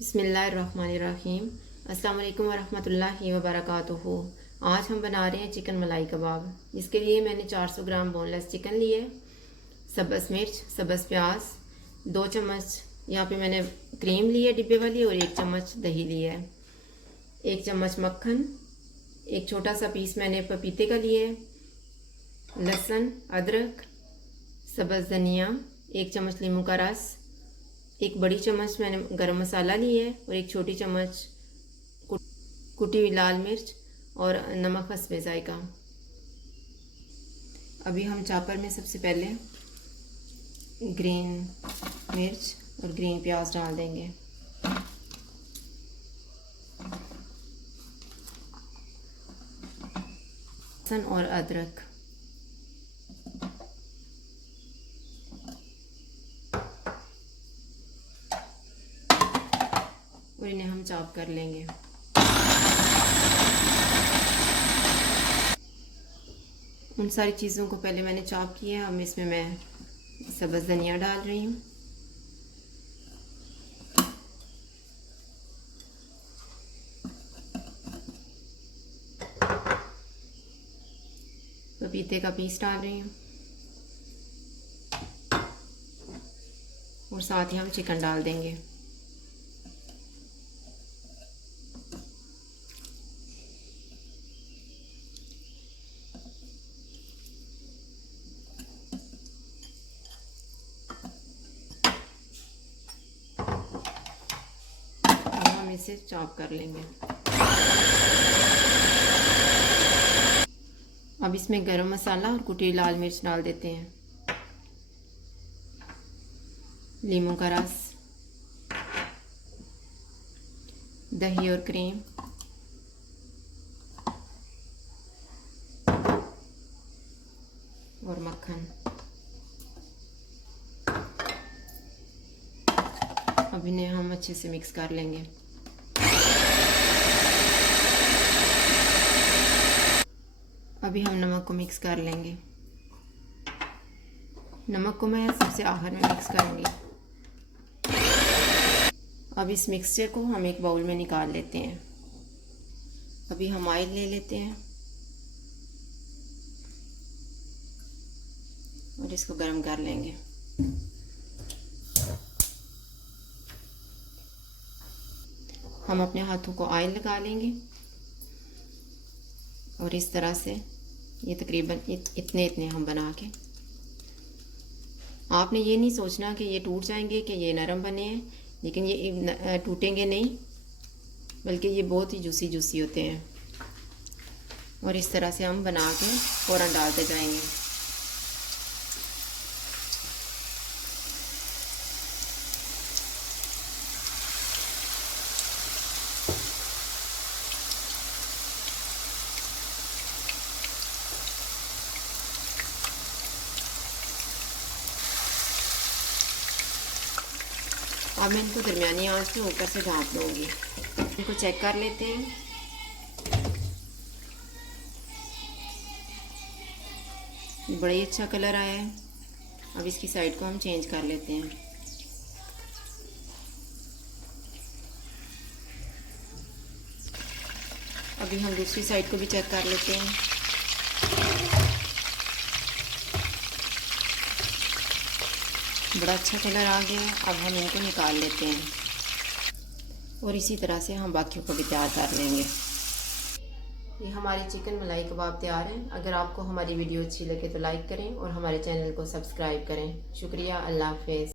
बिस्मिल्लाहिर्रहमानिर्रहीम। अस्सलाम वालेकुम वरहमतुल्लाहि वबरकातुहू। आज हम बना रहे हैं चिकन मलाई कबाब। इसके लिए मैंने 400 ग्राम बोनलेस चिकन लिए, सब्ज़ मिर्च, सब्ज़ प्याज, 2 चम्मच यहाँ पे मैंने क्रीम ली है डिब्बे वाली और 1 चम्मच दही लिया है, 1 चम्मच मक्खन, एक छोटा सा पीस मैंने पपीते का लिए है, लहसुन, अदरक, सब्ज़ धनिया, 1 चम्मच नींबू का रस, एक बड़ी चम्मच मैंने गरम मसाला ली है और एक छोटी चम्मच कुटी हुई लाल मिर्च और नमक हस्बे जायका। अभी हम चॉपर में सबसे पहले ग्रीन मिर्च और ग्रीन प्याज डाल देंगे। लहसुन और अदरक, और इन्हें हम चॉप कर लेंगे। उन सारी चीज़ों को पहले मैंने चॉप किया। अब इसमें मैं सब्ज़ धनिया डाल रही हूँ, पपीते का पीस डाल रही हूँ और साथ ही हम चिकन डाल देंगे। हम इसे चॉप कर लेंगे। अब इसमें गरम मसाला और कुटी लाल मिर्च डाल देते हैं, नींबू का रस, दही और क्रीम, और मक्खन। अब इन्हें हम अच्छे से मिक्स कर लेंगे। अभी हम नमक को मिक्स कर लेंगे। नमक को मैं सबसे आखिर में मिक्स करूंगी। अब इस मिक्सचर को हम एक बाउल में निकाल लेते हैं। अभी हम ऑयल ले लेते हैं और इसको गर्म कर लेंगे। हम अपने हाथों को ऑयल लगा लेंगे और इस तरह से ये तकरीबन इतने हम बना के, आपने ये नहीं सोचना कि ये टूट जाएंगे कि ये नरम बने हैं, लेकिन ये टूटेंगे नहीं, बल्कि ये बहुत ही जूसी जूसी होते हैं। और इस तरह से हम बना के फ़ौरन डालते जाएंगे। अब मैं इनको दरमियानी आंच पे ऊपर से ढाँप लूँगी। इनको चेक कर लेते हैं। बड़ा ही अच्छा कलर आया है। अब इसकी साइड को हम चेंज कर लेते हैं। अभी हम दूसरी साइड को भी चेक कर लेते हैं। बड़ा अच्छा कलर आ गया। अब हम इनको निकाल लेते हैं और इसी तरह से हम बाकियों को भी तैयार कर लेंगे। ये हमारे चिकन मलाई कबाब तैयार हैं। अगर आपको हमारी वीडियो अच्छी लगे तो लाइक करें और हमारे चैनल को सब्सक्राइब करें। शुक्रिया। अल्लाह हाफ़िज़।